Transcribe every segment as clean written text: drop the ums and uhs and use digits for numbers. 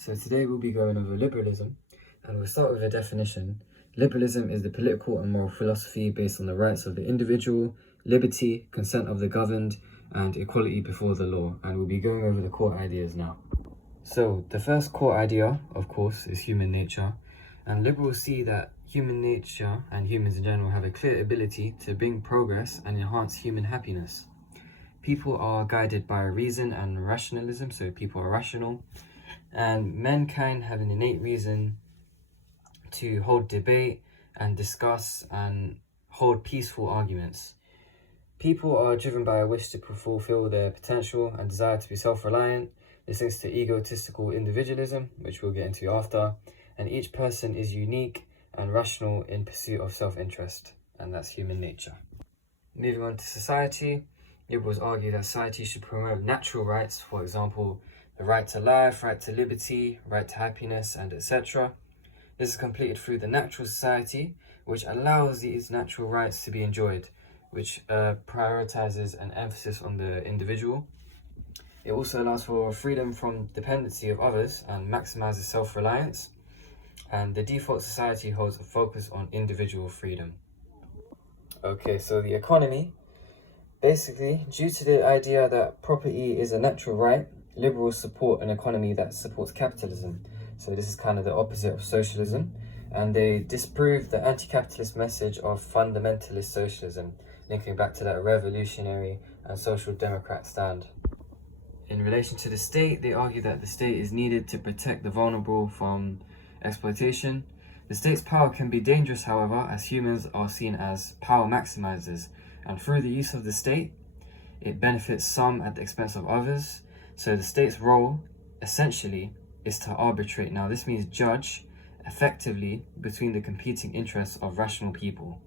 So today we'll be going over liberalism, and we'll start with a definition. Liberalism is the political and moral philosophy based on the rights of the individual, liberty, consent of the governed, and equality before the law. And we'll be going over the core ideas now. So the first core idea, of course, is human nature. And liberals see that human nature and humans in general have a clear ability to bring progress and enhance human happiness. People are guided by reason and rationalism, so people are rational. And mankind have an innate reason to hold debate and discuss and hold peaceful arguments. People are driven by a wish to fulfill their potential and desire to be self-reliant. This links to egotistical individualism, which we'll get into after. And each person is unique and rational in pursuit of self-interest, and that's human nature. Moving on to society, liberals argue that society should promote natural rights, for example, the right to life, right to liberty, right to happiness, and etc. This is completed through the natural society, which allows these natural rights to be enjoyed, which prioritizes an emphasis on the individual. It also allows for freedom from dependency of others and maximizes self-reliance. And the default society holds a focus on individual freedom. Okay, so the economy. Basically, due to the idea that property is a natural right, liberals support an economy that supports capitalism. So this is kind of the opposite of socialism. And they disprove the anti-capitalist message of fundamentalist socialism, linking back to that revolutionary and social democrat stand. In relation to the state, they argue that the state is needed to protect the vulnerable from exploitation. The state's power can be dangerous, however, as humans are seen as power maximizers, and through the use of the state, it benefits some at the expense of others. So the state's role, essentially, is to arbitrate. Now, this means judge effectively between the competing interests of rational people.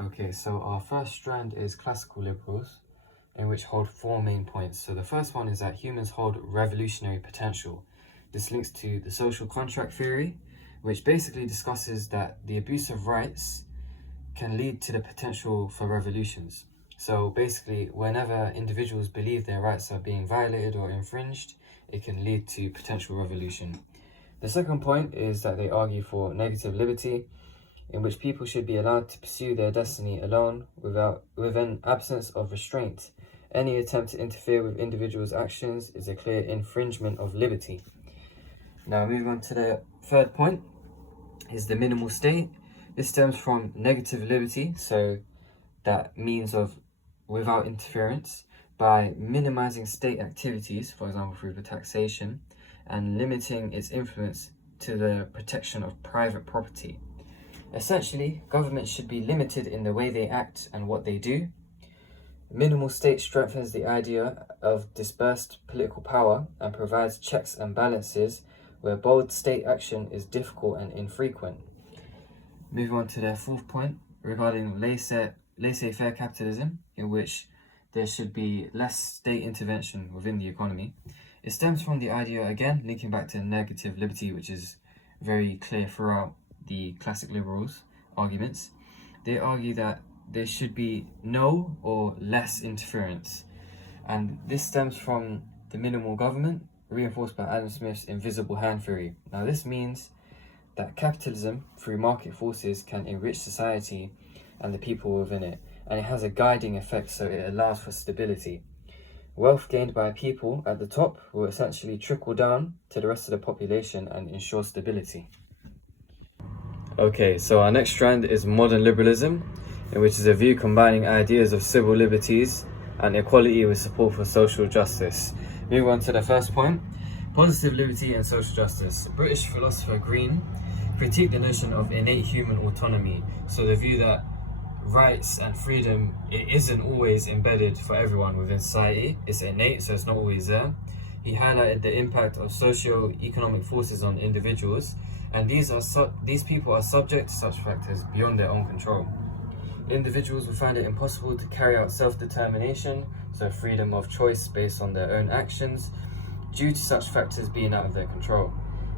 Okay, so our first strand is classical liberals, in which hold four main points. So the first one is that humans hold revolutionary potential. This links to the social contract theory, which basically discusses that the abuse of rights can lead to the potential for revolutions. So basically, whenever individuals believe their rights are being violated or infringed, it can lead to potential revolution. The second point is that they argue for negative liberty, in which people should be allowed to pursue their destiny alone with an absence of restraint. Any attempt to interfere with individuals' actions is a clear infringement of liberty. Now, moving on to the third point is the minimal state. This stems from negative liberty, so that means of without interference, by minimizing state activities, for example through the taxation, and limiting its influence to the protection of private property. Essentially, governments should be limited in the way they act and what they do. Minimal state strengthens the idea of dispersed political power and provides checks and balances where bold state action is difficult and infrequent. Moving on to their fourth point regarding laissez-faire capitalism, in which there should be less state intervention within the economy. It stems from the idea, again, linking back to negative liberty, which is very clear throughout the classic liberals' arguments. They argue that there should be no or less interference. And this stems from the minimal government, reinforced by Adam Smith's invisible hand theory. Now, this means that capitalism, through market forces, can enrich society and the people within it, and it has a guiding effect, so it allows for stability. Wealth gained by people at the top will essentially trickle down to the rest of the population and ensure stability. Okay, so our next strand is modern liberalism, in which is a view combining ideas of civil liberties and equality with support for social justice. Moving on to the first point, positive liberty and social justice. British philosopher Green critiqued the notion of innate human autonomy, so the view that rights and freedom, it isn't always embedded for everyone within society. It's innate, so it's not always there. He highlighted the impact of socio-economic forces on individuals, and these people are subject to such factors beyond their own control. Individuals will find it impossible to carry out self-determination, so freedom of choice based on their own actions, due to such factors being out of their control.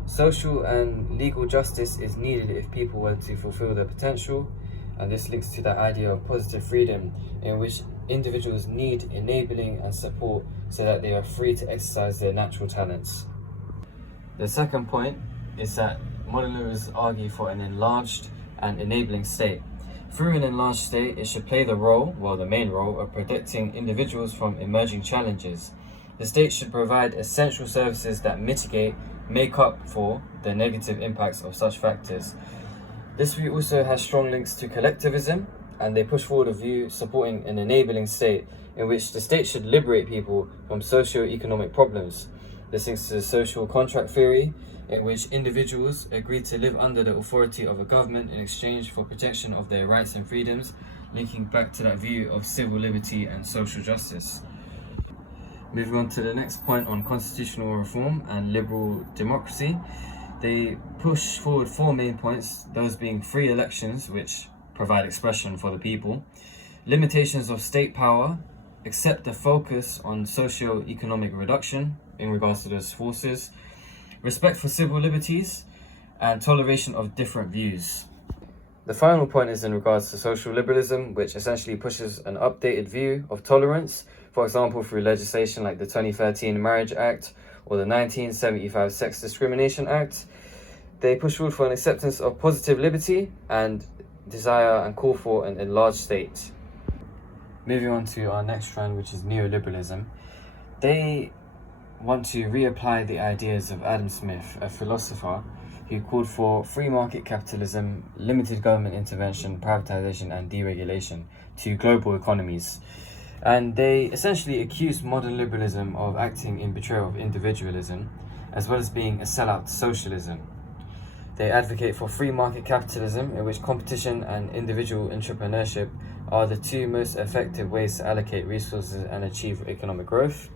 Social and legal justice is needed if people want to fulfill their potential, and this links to the idea of positive freedom, in which individuals need enabling and support so that they are free to exercise their natural talents. The second point is that modern liberals argue for an enlarged and enabling state. Through an enlarged state, it should play the main role, of protecting individuals from emerging challenges. The state should provide essential services that make up for the negative impacts of such factors. This view also has strong links to collectivism, and they push forward a view supporting an enabling state in which the state should liberate people from socio-economic problems. This links to the social contract theory, in which individuals agree to live under the authority of a government in exchange for protection of their rights and freedoms, linking back to that view of civil liberty and social justice. Moving on to the next point on constitutional reform and liberal democracy, they push forward four main points, those being free elections, which provide expression for the people, limitations of state power, accept the focus on socio-economic reduction in regards to those forces, respect for civil liberties, and toleration of different views. The final point is in regards to social liberalism, which essentially pushes an updated view of tolerance, for example through legislation like the 2013 Marriage Act or the 1975 Sex Discrimination Act. They push forward for an acceptance of positive liberty and desire and call for an enlarged state. Moving on to our next strand, which is neoliberalism. They want to reapply the ideas of Adam Smith, a philosopher who called for free market capitalism, limited government intervention, privatization and deregulation to global economies. And they essentially accused modern liberalism of acting in betrayal of individualism, as well as being a sellout to socialism. They advocate for free market capitalism, in which competition and individual entrepreneurship are the two most effective ways to allocate resources and achieve economic growth.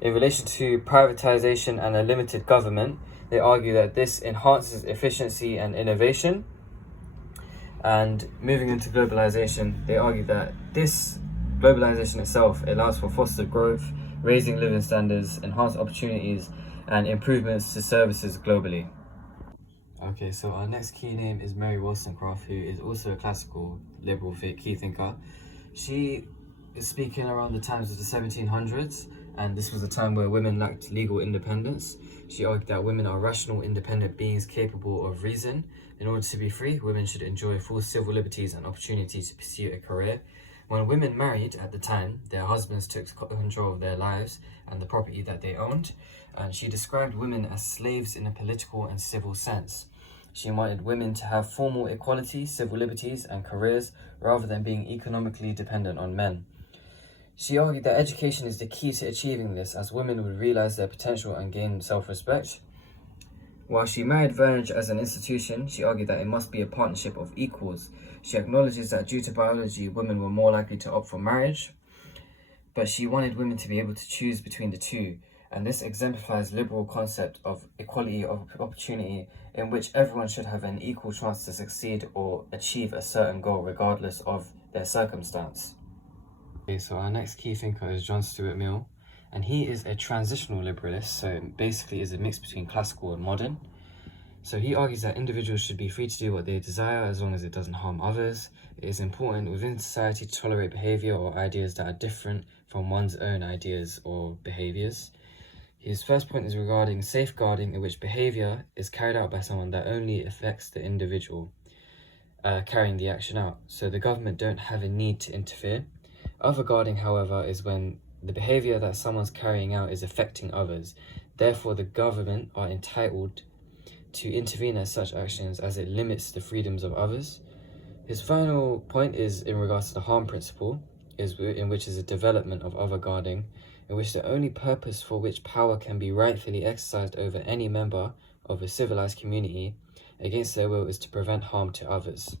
In relation to privatization and a limited government, they argue that this enhances efficiency and innovation. And moving into globalization, they argue that this globalization itself allows for fostered growth, raising living standards, enhanced opportunities, and improvements to services globally. Okay, so our next key name is Mary Wollstonecraft, who is also a classical liberal key thinker. She is speaking around the times of the 1700s, and this was a time where women lacked legal independence. She argued that women are rational, independent beings capable of reason. In order to be free, women should enjoy full civil liberties and opportunities to pursue a career. When women married at the time, their husbands took control of their lives and the property that they owned, and she described women as slaves in a political and civil sense. She wanted women to have formal equality, civil liberties, and careers rather than being economically dependent on men. She argued that education is the key to achieving this, as women would realize their potential and gain self-respect. While she married marriage as an institution, she argued that it must be a partnership of equals. She acknowledges that due to biology, women were more likely to opt for marriage, but she wanted women to be able to choose between the two, and this exemplifies liberal concept of equality of opportunity, in which everyone should have an equal chance to succeed or achieve a certain goal regardless of their circumstance. Okay, so our next key thinker is John Stuart Mill, and he is a transitional liberalist, so basically is a mix between classical and modern. So he argues that individuals should be free to do what they desire as long as it doesn't harm others. It is important within society to tolerate behaviour or ideas that are different from one's own ideas or behaviours. His first point is regarding safeguarding, in which behaviour is carried out by someone that only affects the individual carrying the action out, so the government don't have a need to interfere. Otherguarding, however, is when the behaviour that someone's carrying out is affecting others. Therefore, the government are entitled to intervene at such actions as it limits the freedoms of others. His final point is in regards to the harm principle, in which is a development of otherguarding, in which the only purpose for which power can be rightfully exercised over any member of a civilized community against their will is to prevent harm to others.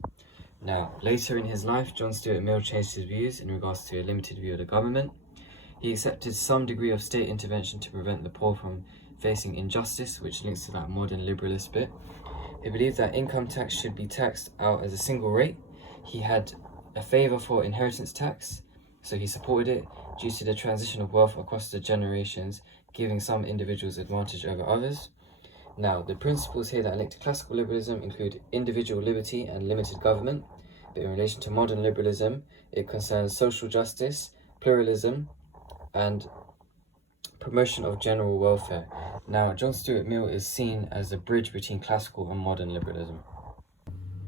Now, later in his life, John Stuart Mill changed his views in regards to a limited view of the government. He accepted some degree of state intervention to prevent the poor from facing injustice, which links to that modern liberalist bit. He believed that income tax should be taxed out as a single rate. He had a favour for inheritance tax, so he supported it due to the transition of wealth across the generations, giving some individuals advantage over others. Now, the principles here that link to classical liberalism include individual liberty and limited government, but in relation to modern liberalism, it concerns social justice, pluralism, and promotion of general welfare. Now, John Stuart Mill is seen as a bridge between classical and modern liberalism.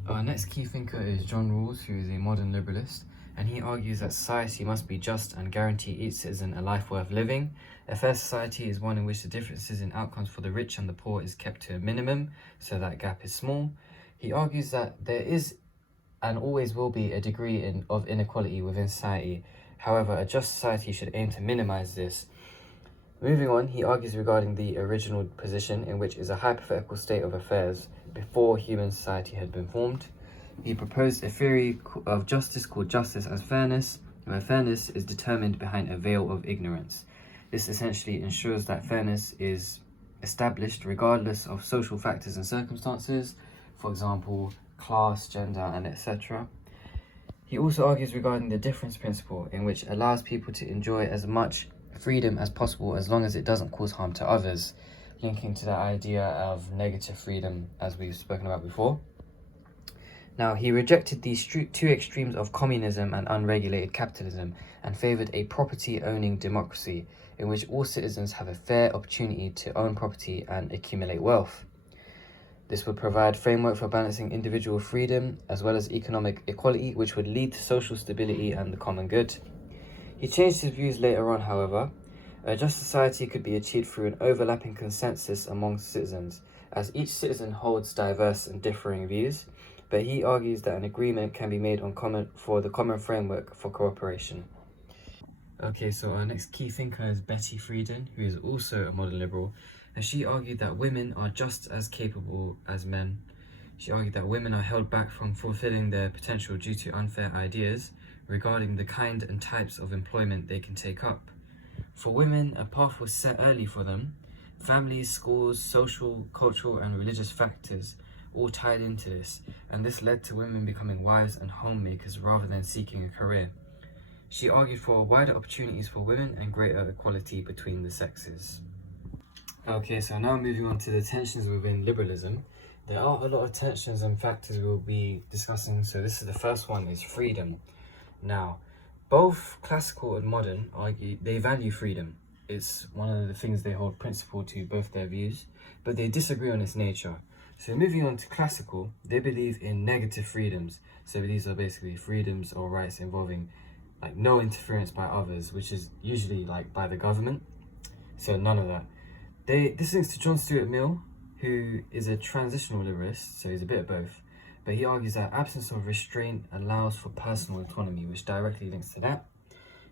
Our next key thinker is John Rawls, who is a modern liberalist, and he argues that society must be just and guarantee each citizen a life worth living. A fair society is one in which the differences in outcomes for the rich and the poor is kept to a minimum, so that gap is small. He argues that there is and always will be a degree of inequality within society. However, a just society should aim to minimize this. Moving on, he argues regarding the original position, in which is a hypothetical state of affairs before human society had been formed. He proposed a theory of justice called justice as fairness, where fairness is determined behind a veil of ignorance. This essentially ensures that fairness is established regardless of social factors and circumstances, for example, class, gender, and etc. He also argues regarding the difference principle, in which allows people to enjoy as much freedom as possible as long as it doesn't cause harm to others, linking to the idea of negative freedom as we've spoken about before. Now, he rejected these two extremes of communism and unregulated capitalism and favoured a property-owning democracy in which all citizens have a fair opportunity to own property and accumulate wealth. This would provide framework for balancing individual freedom as well as economic equality, which would lead to social stability and the common good. He changed his views later on, however. A just society could be achieved through an overlapping consensus among citizens, as each citizen holds diverse and differing views, but he argues that an agreement can be made for the common framework for cooperation. Okay, so our next key thinker is Betty Friedan, who is also a modern liberal, and she argued that women are just as capable as men. She argued that women are held back from fulfilling their potential due to unfair ideas regarding the kind and types of employment they can take up. For women, a path was set early for them. Families, schools, social, cultural, and religious factors all tied into this, and this led to women becoming wives and homemakers rather than seeking a career. She argued for wider opportunities for women and greater equality between the sexes. Okay, so now moving on to the tensions within liberalism. There are a lot of tensions and factors we'll be discussing, so this is the first one, is freedom. Now, both classical and modern argue they value freedom. It's one of the things they hold principal to both their views, but they disagree on its nature. So moving on to classical, they believe in negative freedoms. So these are basically freedoms or rights involving like no interference by others, which is usually like by the government. So none of that. This links to John Stuart Mill, who is a transitional liberalist, so he's a bit of both. But he argues that absence of restraint allows for personal autonomy, which directly links to that.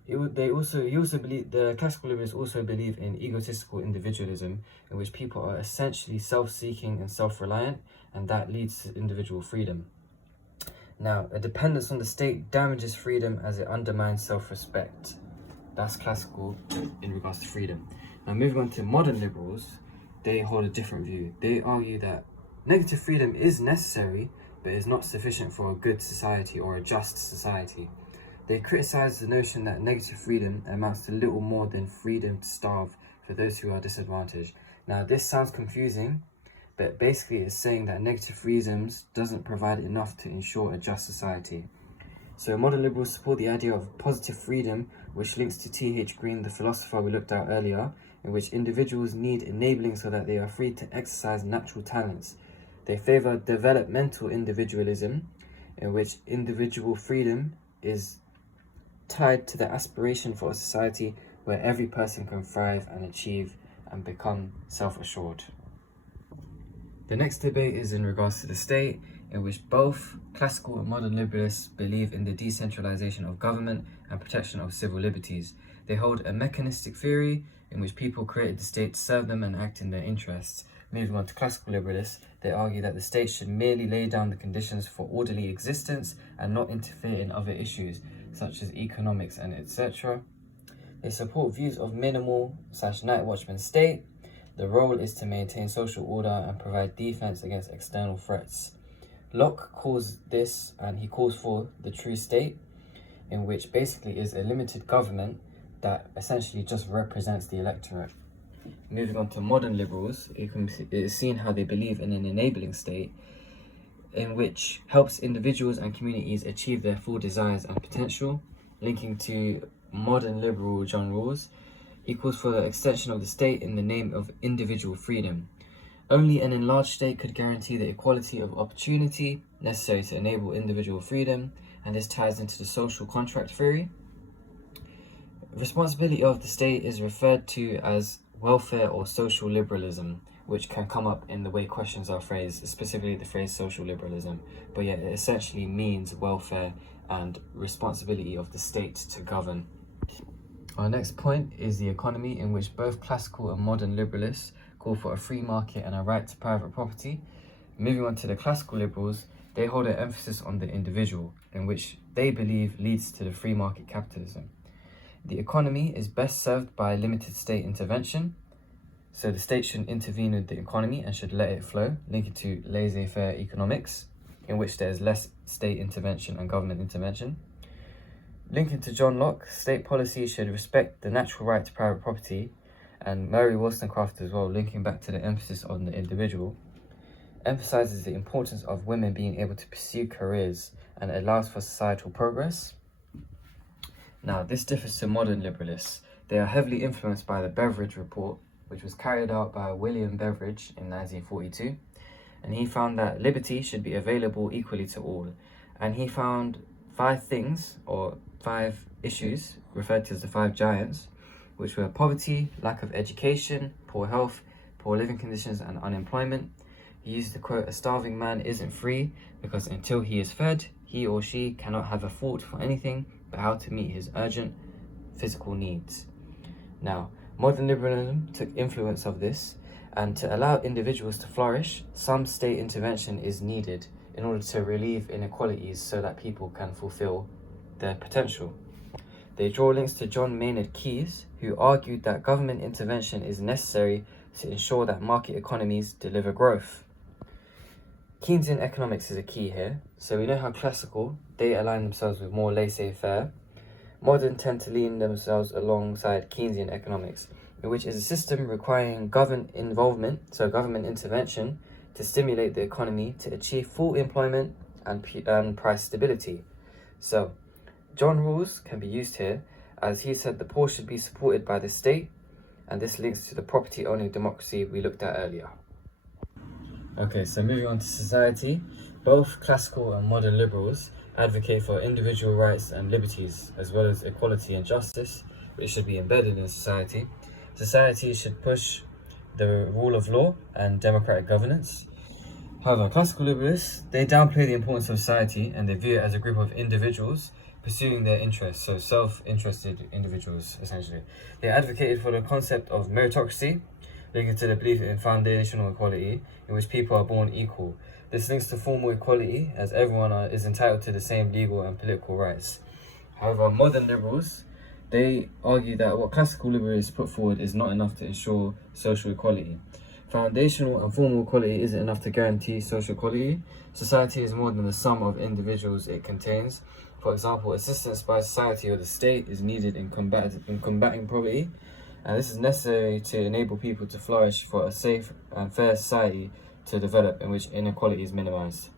The classical liberals also believe in egotistical individualism, in which people are essentially self-seeking and self-reliant, and that leads to individual freedom. Now, a dependence on the state damages freedom as it undermines self-respect. That's classical in regards to freedom. Now, moving on to modern liberals, they hold a different view. They argue that negative freedom is necessary, but is not sufficient for a good society or a just society. They criticize the notion that negative freedom amounts to little more than freedom to starve for those who are disadvantaged. Now, this sounds confusing, but basically it's saying that negative freedoms doesn't provide enough to ensure a just society. So modern liberals support the idea of positive freedom, which links to T.H. Green, the philosopher we looked at earlier, in which individuals need enabling so that they are free to exercise natural talents. They favor developmental individualism, in which individual freedom is tied to the aspiration for a society where every person can thrive and achieve and become self-assured. The next debate is in regards to the state, in which both classical and modern liberalists believe in the decentralization of government and protection of civil liberties. They hold a mechanistic theory in which people created the state to serve them and act in their interests. Moving on to classical liberalists, they argue that the state should merely lay down the conditions for orderly existence and not interfere in other issues, such as economics and etc. They support views of minimal/night watchman state. The role is to maintain social order and provide defense against external threats. Locke calls this, and he calls for the true state, in which basically is a limited government that essentially just represents the electorate. Moving on to modern liberals, it is seen how they believe in an enabling state in which helps individuals and communities achieve their full desires and potential. Linking to modern liberal John Rawls, He calls for the extension of the state in the name of individual freedom. Only an enlarged state could guarantee the equality of opportunity necessary to enable individual freedom, and this ties into the social contract theory. Responsibility of the state is referred to as welfare or social liberalism, which can come up in the way questions are phrased, specifically the phrase social liberalism, but yet it essentially means welfare and responsibility of the state to govern. Our next point is the economy, in which both classical and modern liberalists call for a free market and a right to private property. Moving on to the classical liberals, they hold an emphasis on the individual, in which they believe leads to the free market capitalism. The economy is best served by limited state intervention, so the state should intervene with the economy and should let it flow, linking to laissez-faire economics, in which there is less state intervention and government intervention. Linking to John Locke, state policy should respect the natural right to private property, and Murray Wollstonecraft as well, linking back to the emphasis on the individual, emphasizes the importance of women being able to pursue careers and allows for societal progress. Now, this differs to modern liberalists. They are heavily influenced by the Beveridge Report, which was carried out by William Beveridge in 1942, and he found that liberty should be available equally to all, and he found 5 things, or 5 issues, referred to as the 5 giants, which were poverty, lack of education, poor health, poor living conditions, and unemployment. He used the quote, "A starving man isn't free because until he is fed, he or she cannot have a thought for anything but how to meet his urgent physical needs." Now, modern liberalism took influence of this, and to allow individuals to flourish, some state intervention is needed in order to relieve inequalities so that people can fulfill their potential. They draw links to John Maynard Keynes, who argued that government intervention is necessary to ensure that market economies deliver growth. Keynesian economics is a key here. So we know how classical, they align themselves with more laissez-faire. Modern tend to lean themselves alongside Keynesian economics, which is a system requiring government involvement, so government intervention, to stimulate the economy to achieve full employment and price stability. So, John rules can be used here, as he said the poor should be supported by the state, and this links to the property-owning democracy we looked at earlier. Okay, so moving on to society, both classical and modern liberals advocate for individual rights and liberties, as well as equality and justice, which should be embedded in society. Society should push the rule of law and democratic governance. However, classical liberalists, they downplay the importance of society and they view it as a group of individuals pursuing their interests, so self-interested individuals, essentially. They advocated for the concept of meritocracy, linking to the belief in foundational equality, in which people are born equal. This links to formal equality, as everyone is entitled to the same legal and political rights. However, modern liberals, they argue that what classical liberals put forward is not enough to ensure social equality. Foundational and formal equality isn't enough to guarantee social equality. Society is more than the sum of individuals it contains. For example, assistance by society or the state is needed in combating poverty, and this is necessary to enable people to flourish for a safe and fair society to develop in which inequality is minimized.